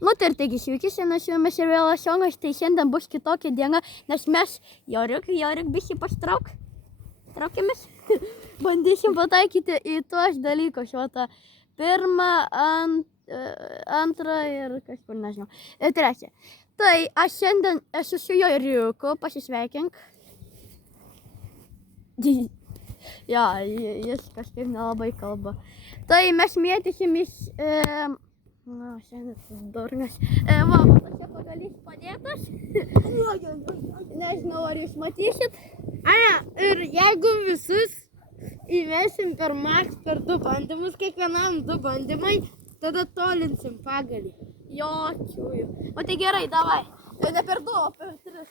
Nu tai ir taigi sveiki, šiandien su jumis ir vėl aš Jonas, tai šiandien bus kitokia diena, nes mes Jorik biškį pasitrauk. Traukiamės. Bandysim pataikyti į tuos dalykus. O tą pirmą, antrą ir kažkur nežinau. Ir trečią. Tai aš šiandien esu su Joriku, pasisveikink. Ja, jis kažkaip nelabai kalba. Tai mes mėtysim iš... Na, šiandien durnas. Va, tas čia pagalys padėtas. Nežinau, ar jūs matysit. Ir jeigu visus įvesim per max per 2 bandymus, kiekvienam 2 bandymai, tada tolinsim pagalį. Jokiųjų. O tai gerai, davai. Ne per 2, o per 3.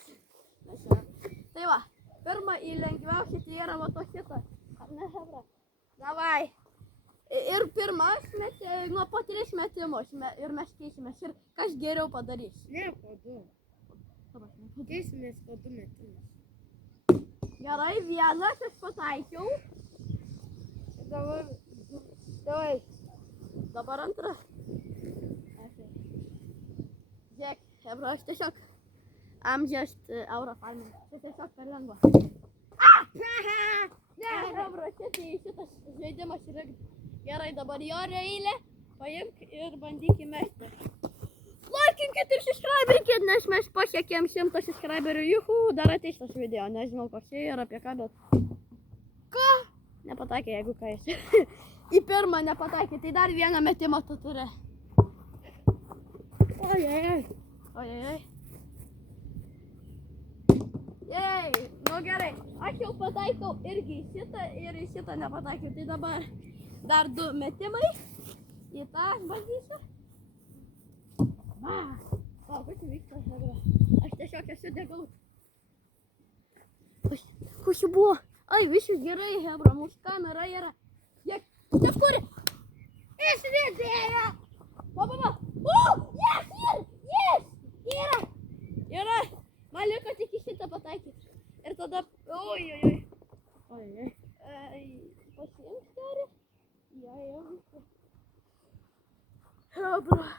Tai va, pirmą į lengviausią tai yra va to šitą. Ar ne, hebra? Davai. Ir pirmas nuo po 3 metimus ir mes keisimės. Ir kas geriau padarys? Ne, po 2. Keisimės po 2 metimus. Gerai, vienas aš pataikiau. Davai. Dabar antrą. Žiūrėk, hebra, aš tiesiog just Eurofarming. Čia tiesiog per lengva. Ne, hebra, šitas žaidimas yra gerai. Dabar Jorio eilė. Paimk ir bandykim mesti. Laikinkit ir subscribinkit, nes mes pasiekėm 100 subscriberių. Juhu, dar ateis tas video. Nežinau, koks čia ir apie ką, bet... Ką? Nepataikė, jeigu ką jis. Į pirmą nepataikė, tai dar vieną metimą tu turi. Ojej. Jej, nu gerai. Aš jau pataikau irgi į šitą ir į šitą nepataikiau. Tai dabar dar 2 metimai. Į tą aš bandysiu. Va, kas čia vyksta, hebra? Aš tiesiog esu degaut. Kas čia buvo? Ai, viskas gerai, hebra, mūsų kamera yra. Jek, čia kuri? Išridėjo! Va. Yes! Yra! Man liko tik į šitą pataikyti. Ir tada... Oi. Pasiimk tari? Jau viskas. Hebra.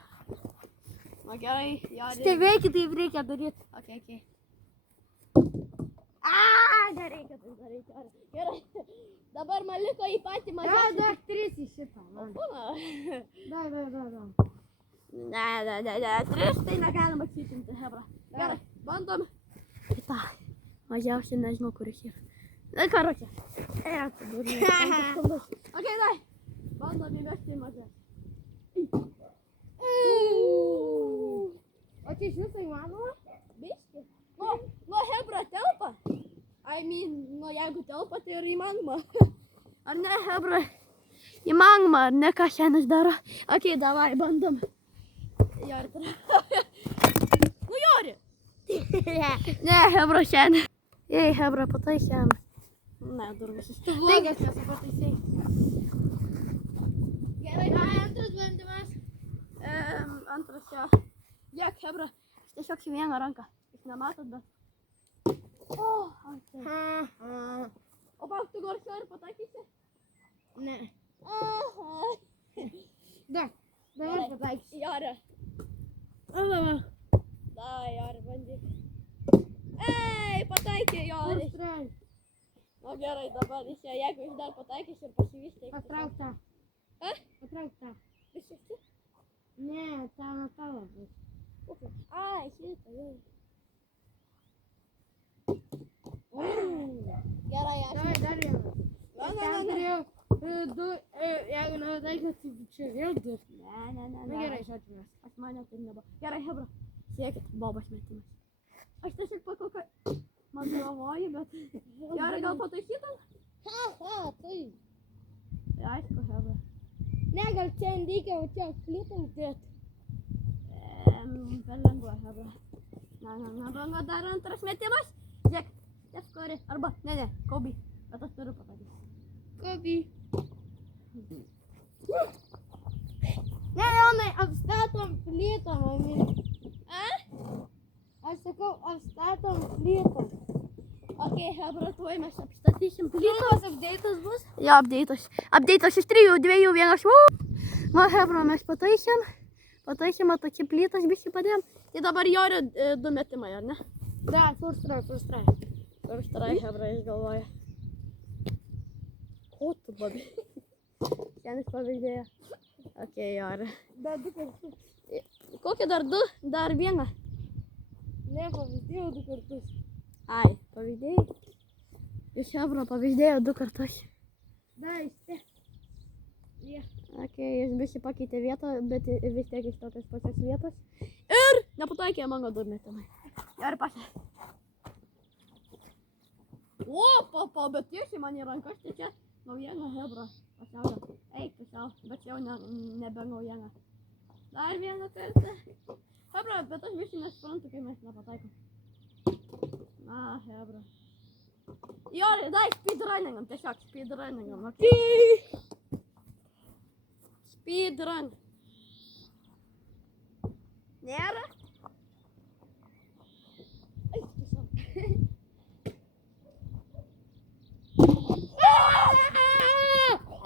Na gerai, Stebėkit, taip reikia daryti. Okay. Nereikia tai daryti. Gerai. Dabar man liko į patį mažiausią. Dar 3 į šitą. Da. Ne. 3 tai negalima atsitinti, hebra. Gerai, bandom. Į tą. Mažiausiai nežinau, kuris yra. Na, karočią. Okay, dai. Bandom įmesti į mažiausią. O čia iš viso įmanoma? Biški. Nu, hebra telpa. Jeigu telpa, tai ir įmanoma. Ar ne, hebra? Įmanoma, ar ne, ką šiandien daro? Okay, davai, bandom. Jori. Nu, Jori. Ne, hebra šiandien. Ei, hebra, pataisėm. Ne, durvis. Tu blogas, nes pataisai. Gerai, Antras bandymas. Antras jo. Žiūrėk, hebra, aš tiesiog su vieną ranką. Jūs nematot, bet... O palauk, tu garsiau ir pataikysi? Ne. Da, dabar pataikysi. Jori. Va. Da, Jori, bandyk. Ei, pataikė, Jori. Nu gerai, dabar išėjo, jeigu jis dar pataikys ir pasivys, tai... Patrauk tą. Patrauk tą. Visiškai? Ne, tą metalą bus. Ai, šitą, jau. Gerai, aš... Davai, dar vieną. Ten turėjau 2, jeigu nepataikė, tai čia vėl 2. Ne. Na gerai, šačiamės. Aš maniau, tai nebuvo. Gerai, hebra. Siekit, bobas metimas. Aš tiesiog pakokai... Man galvoju, bet... Gerai, gal pataisytam? Tai. Tai aišku, hebra. Ne, gal čia reikia, o čia klitam dėti. Per lengva, hebra. Na, dar antras metimas. Žiūrėk, Kori. Arba, ne, Kobi. Bet aš turiu pataikyt. Kobi. Ne, Jonai, apstatom plytą, mamyl. Aš sakau, apstatom plytą. Okay, hebra, tuoj mes apstatysim plytą. Pirmas update'as bus? Jo, update'as. Update'as iš 3, 2, 1. Na, hebra, mes pataisėm. Pataikėme tokį plytas, biškį padėjom. Tai dabar Jori 2 metimai, ar ne? Da, first try. First try, hebra, išgalvoja. Ko tu badai? Senis pavyzdėjo. Okei, Jori. Da, 2 kartus. Kokie dar 2? Dar 1? Ne, pavyzdėjau 2 kartus. Ai, pavyzdėjai? Iš hebra pavyzdėjo 2 kartus. Da, iš te. Yeah. Okei, jis biškį pakeitė vietą, bet vis tiek iš tokios pačios vietos. Ir nepataikė mano 2 metimai. Jori pasė. O, bet tiesiai man į rankas, tai čia naujiena hebra. Pasiaudė. Eik, pusiau, bet jau nebe naujiena. Dar vieną kartą. Hebra, bet aš visi nesuprantu, kai mes nepataikom. Na, hebra. Jori, dai speedrunningam, tiesiog speedrunningam, okei? Speedrun. Nėra? Ai, tiesiog.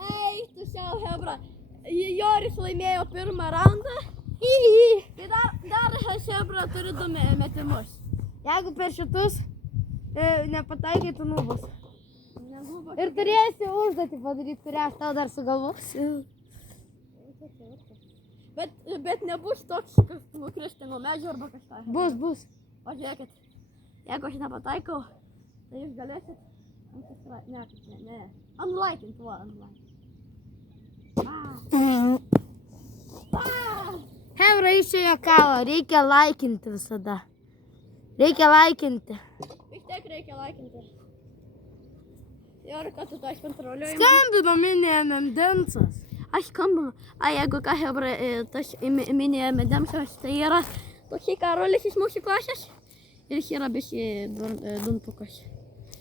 Eik, tiesiog, hebra. Joris laimėjo 1 raundą. Tai dar hebra turi 2 metimus. Jeigu per šitus nepataikai, tu nubus. Negubas. Ir turėsi užduotį padaryti, kurią aš tau dar sugalvosiu. Bet nebus toks, kad nukristi nuo medžio arba kažką. Bus. O žiūrėkit, jeigu aš nepataikau, tai jūs galėsit... Ne. Unlikint, unlikint. Hebra, jūs čia juokavo, reikia laikinti visada. Reikia laikinti. Vis tiek reikia laikinti. Ir kad tu tas kontroliuoji. Skambino minėjame Densas. Aš skambinu. Jeigu ką, hebra, tas minėjame Densas, tai yra toksai karolis iš mūsų klasės. Ir jis yra biškai duntukas.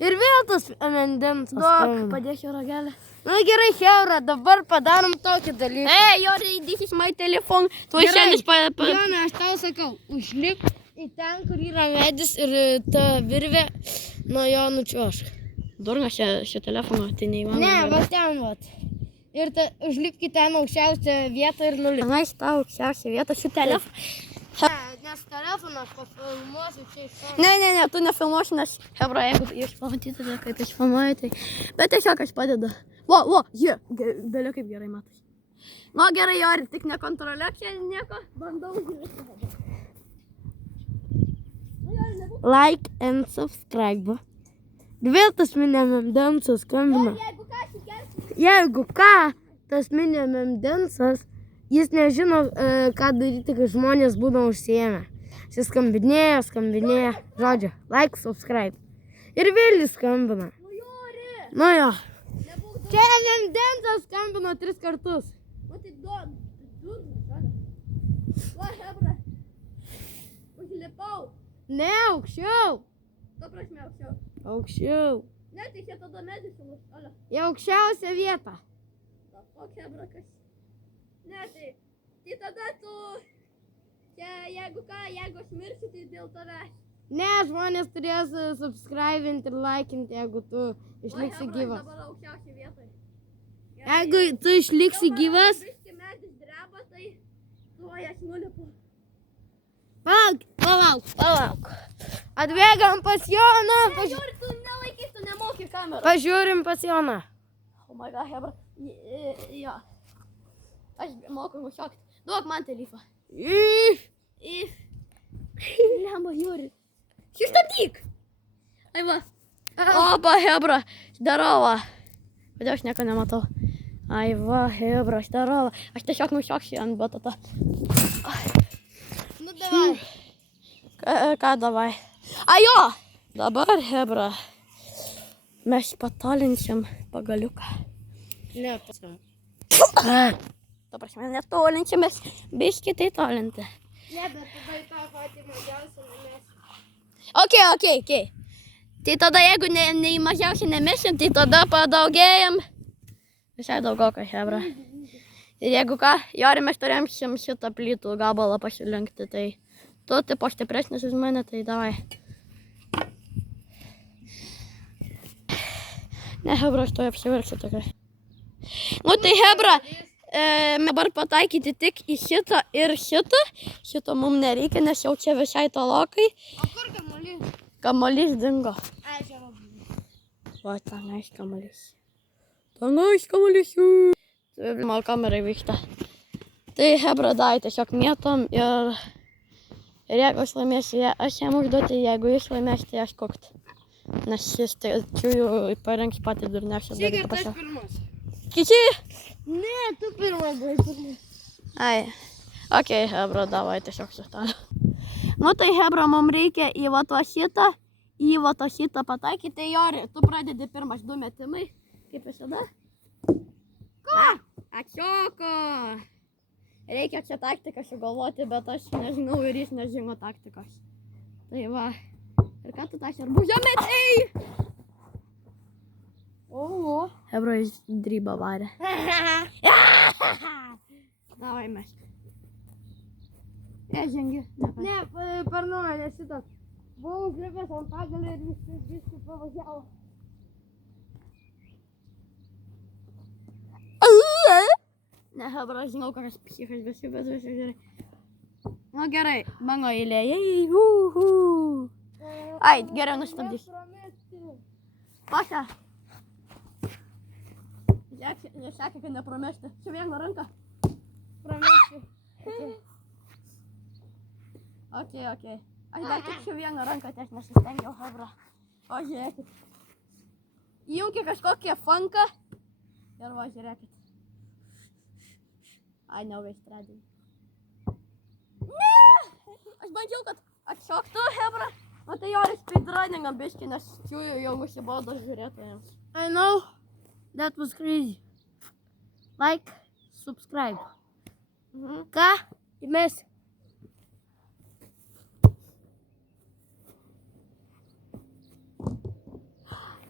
Ir vėl tas Densas. Duok, padėsiu ragelį. Na gerai, Hebra, dabar padarom tokį dalyką. Jori, this is my telephone. Tu šiandien Jonai, aš tau sakau, užlip į ten, kur yra medis ir ta virvė nuo jo nučiuošk. Durnas šio telefono, tai neįmanoma. Ne, va ten, vat. Ir užlipk į ten aukščiausią vietą ir nulip. Na, iš tau aukščiausią vietą šių telefonų. Nes telefoną aš pafilmuosiu čia iš to. Ne, tu nefilmuosi, nes hebra, jeigu jūs pamatytumėte, kaip aš filmuoju, tai... Bet tiesiog aš padedu. Beliu kaip gerai matai. Nu, gerai, Jori, tik nekontroliuok čia nieko, bandau žiūrėti. Like and subscribe. Vėl tas minėjame Densas skambina. Jeigu ką, tas minėjame Densas, jis nežino, ką daryti, kai žmonės būna užsiėmę. Jis skambinėja, žodžiu, like, subscribe. Ir vėl jis skambina. Nu jo. Čia Densas skambino 3 kartus. O tai du. Va, hebra. Užlipau. Ne, aukščiau. To prasme aukščiau. Aukščiau. Ne, tai čia tada medis sulus. Į aukščiausią vietą. O hebra kas? Ne, tai tada tu... Čia, jeigu aš mirsiu, tai dėl tavęs. Ne, žmonės turės subscribinti ir laikinti, jeigu tu išliksi gyvas. Dabar aukščiausiai vietoj. Jeigu tu išliksi gyvas... Biški medis dreba, tai tuoj aš nulipu. Palauk. Atbėgam pas Joną. Jori, tu nelaikyk, tu nemoki kamerą. Pažiūrim pas Joną. Oh my god, hebra. Jo. Aš moku nušokti. Duok man telefą. Lemba, Jori. Sustabdyk. Ai va. Opa, hebra. Zdarova. Kodėl aš nieko nematau? Ai va, hebra, zdarova. Aš tiesiog nušoksiu ant batato. Nu, davai. Ką davai? Jo! Dabar, hebra, mes patolinsim pagaliuką. Ne, pasim. Ta prasme, netolinsimės, biškį tai tolinti. Ne, bet tada į tą patį mažiausią nemesim. Okay. Tai tada, jeigu nei mažiausiai nemesim, tai tada padaugėjam. Visai daugokai, hebra. Ir jeigu ką, Jori, mes turėsim šitą plytų gabalą pasilenkti, tai tu tipo stipresnis už mane, tai davai. Ne, hebra, aš to apsiverksiu tikrai. Nu tai hebra, dabar pataikyti tik į šitą ir šitą. Šito mums nereikia, nes jau čia visai tolokai. O kur kamuolys? Kamuolys dingo. Ai, čia va. Va, tenais kamuolys. Tenais kamuolys. Mal kamerai vyksta. Tai hebra, dai, tiesiog mėtom ir jeigu aš laimėsiu, aš jam užduoti, jeigu jis laimės, tai aš kokt. Nes šis čiųjų parengs patį durniausią dalyką pasą. Pirmas. Kiči? Ne, tu pirmas buvai. Ai. Okei, hebra, davai tiesiog šitą. Nu tai hebra, mums reikia į va to šitą pataikyti. Tai Jori, tu pradedi pirmas 2 metimai, kaip visada. Ką? Ačioko. Reikia čia taktiką sugalvoti, bet aš nežinau ir jis nežino taktikos. Tai va. Ir ką tu tą šarbūžę metei? O. Hebra, jis drybą varė. Davai mes. Žengi. Ne, per naują, nes šitas. Buvau užlipęs ant pagalį ir viskas pavažiavo. Ne, hebra, žinau, kokias psichas visi, bet visi gerai. Nu gerai, mano eilė. Ai, geriau nustabdys. Pasha. Jie sakė, kad nepromesti. Čia vieną ranką. Pramesti. Okei. Aš dar tik šią vieną ranką, tai aš nesistengiau, hebra. O žiūrėkit. Įjungi kažkokią funką. Ir va, žiūrėkit. Ai, neuvėstradinį. Ne! Aš bandžiau, kad atšoktų, hebra. O tai Joris speedrunningą biškį, nes čiųjų jau nusibodo žiūrėtojams. I know. That was crazy. Like, subscribe. Ką? Įmes.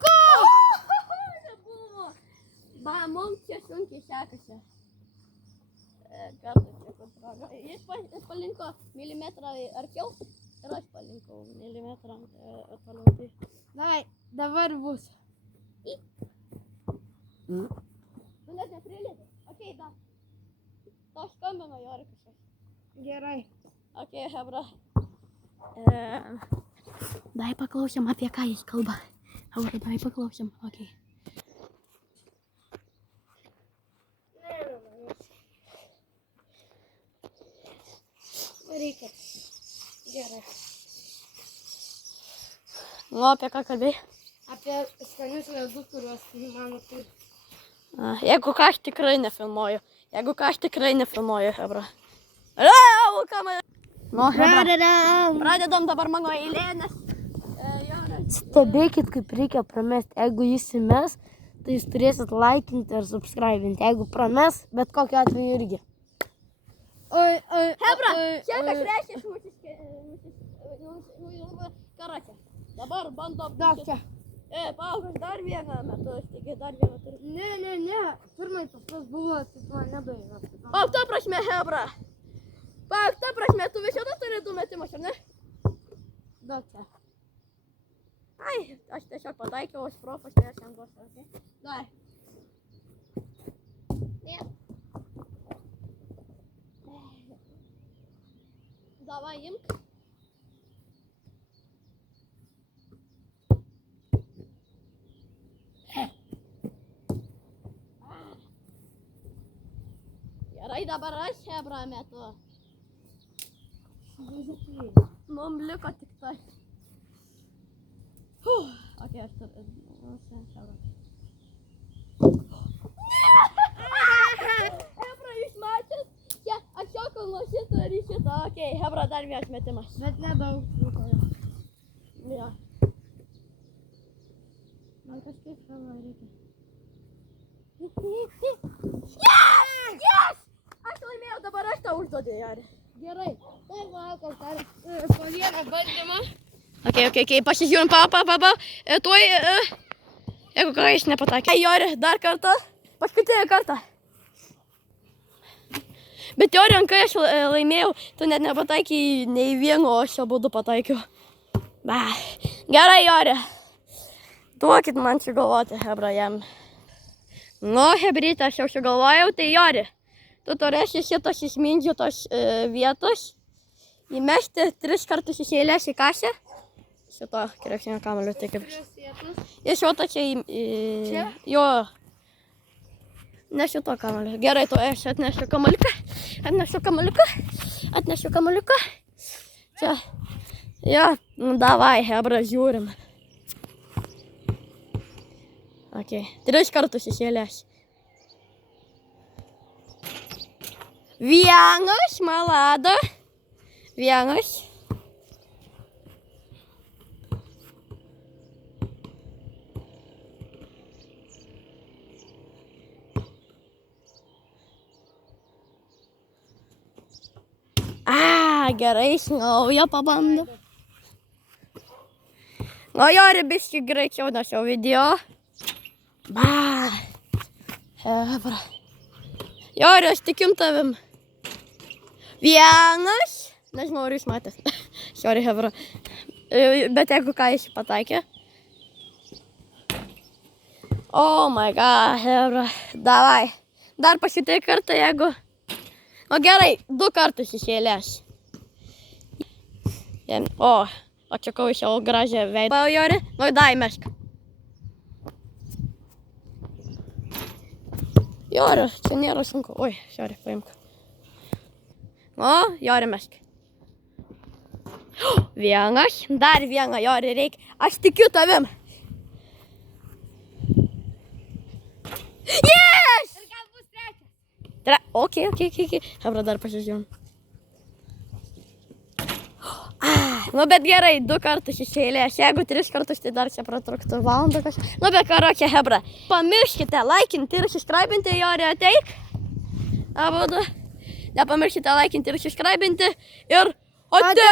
Ko? Nebuvo. Ba, mums čia sunkiai sekasi. Kartu čia kontrolio. Jis palinko milimetrą arčiau ir aš palinkau milimetrą toliau. Tai. Davai, dabar bus. Tu net neprilėti. Okei, da. Tau skambino Jorikas. Gerai. Okei, hebra. Dai paklausom, apie ką jis kalba. Hebra, dai paklausom. Okei. Reikia. Gerai. Nu, apie ką kalbėjai? Apie skanius ledus, kuriuos mano turi. Jeigu ką, aš tikrai nefilmuoju. Hebra. Kamera. Nu, hebra. Pradedam dabar mano eilė, nes... Stebėkit, kaip reikia pramesti. Jeigu jis įmes, tai jūs turėsit laikinti ir subscribinti. Jeigu prames, bet kokiu atveju irgi. Hebra, čia kas reiškia karatė. Dabar bandom... Dakčia. Paaugas dar vieną metu, aš taigi dar vieną turiu. Ne. Pirmai tas buvo, tai man nedaina. Pauk, ta prasme, hebra. Pauk, ta prasme, tu visada turi 2 metimus, ar ne? Dakčia. Ai, aš tiesiog pataikiau, aš profas, tai aš jam duosiu, okei? Dai. Ne. Davai, imk. Gerai, dabar aš hebra metu. Mums liko tik tai. Okei, aš turiu. Hebra, jūs matėt? Čia, aš šokau nuo šito ir į šito. Okei, hebra, dar vienas metimas. Bet nedaug trūko. Jo. Man kažkaip šalą reikia. Yes! Aš laimėjau, dabar aš tau užduodė, Jari. Gerai. Tai vakar po vieną bandymą. Okei, pasižiūrim, tuoj, jeigu ką jis nepatakė. Jori, dar kartą, paskutinį kartą. Bet Jori, kai aš laimėjau, tu net nepataikiai nei vieno, o aš jau būdu pataikiau. Gerai, Jori. Duokit man sugalvoti, hebra, jam. Nu, hebrytę aš jau sugalvojau, tai Jori, tu turėsi šitos išmindžiutos vietos įmesti 3 kartus iš eilės į kasę. Šito krepšinio kamuolio, tai kaip. Ir šito čia Čia? Jo. Ne šito kamuolio. Gerai, tu aš atnešiu kamuoliuką. Atnešiu kamuoliuką. Čia. Jo, nu davai, hebra, žiūrim. Ok, 3 kartus iš eilės. 1, malada. 1. Gerai, naują pabandom. Nu, Jori, biškį greičiau nešiau video. Ba. Hebra. Jori, aš tikim tavim. 1. Nežinau, ar jūs matėt. Sorry, hebra. Bet jeigu ką jis pataikė. Oh my god, hebra. Davai. Dar pasitai kartą, jeigu... O gerai, 2 kartus iš eilės. O, atšakau iš jau gražią veidą. Jori, nu dai mesk. Jori, čia nėra sunku. Oi, sorry, paimk. O, Jori mesk. 1, dar 1, Jori, reikia. Aš tikiu tavim. Yes! Ir gal bus 3. Ok. Hebra, dar pasižiūrėjom. Nu, bet gerai, 2 kartus iš eilės. Jeigu 3 kartus, tai dar čia pratruktų valandą kažką. Nu, bet karočią, hebra. Pamirškite laikinti ir subscribinti, Jori, ateik. Abudu. Nepamirškite laikinti ir subscribinti. Ir ate!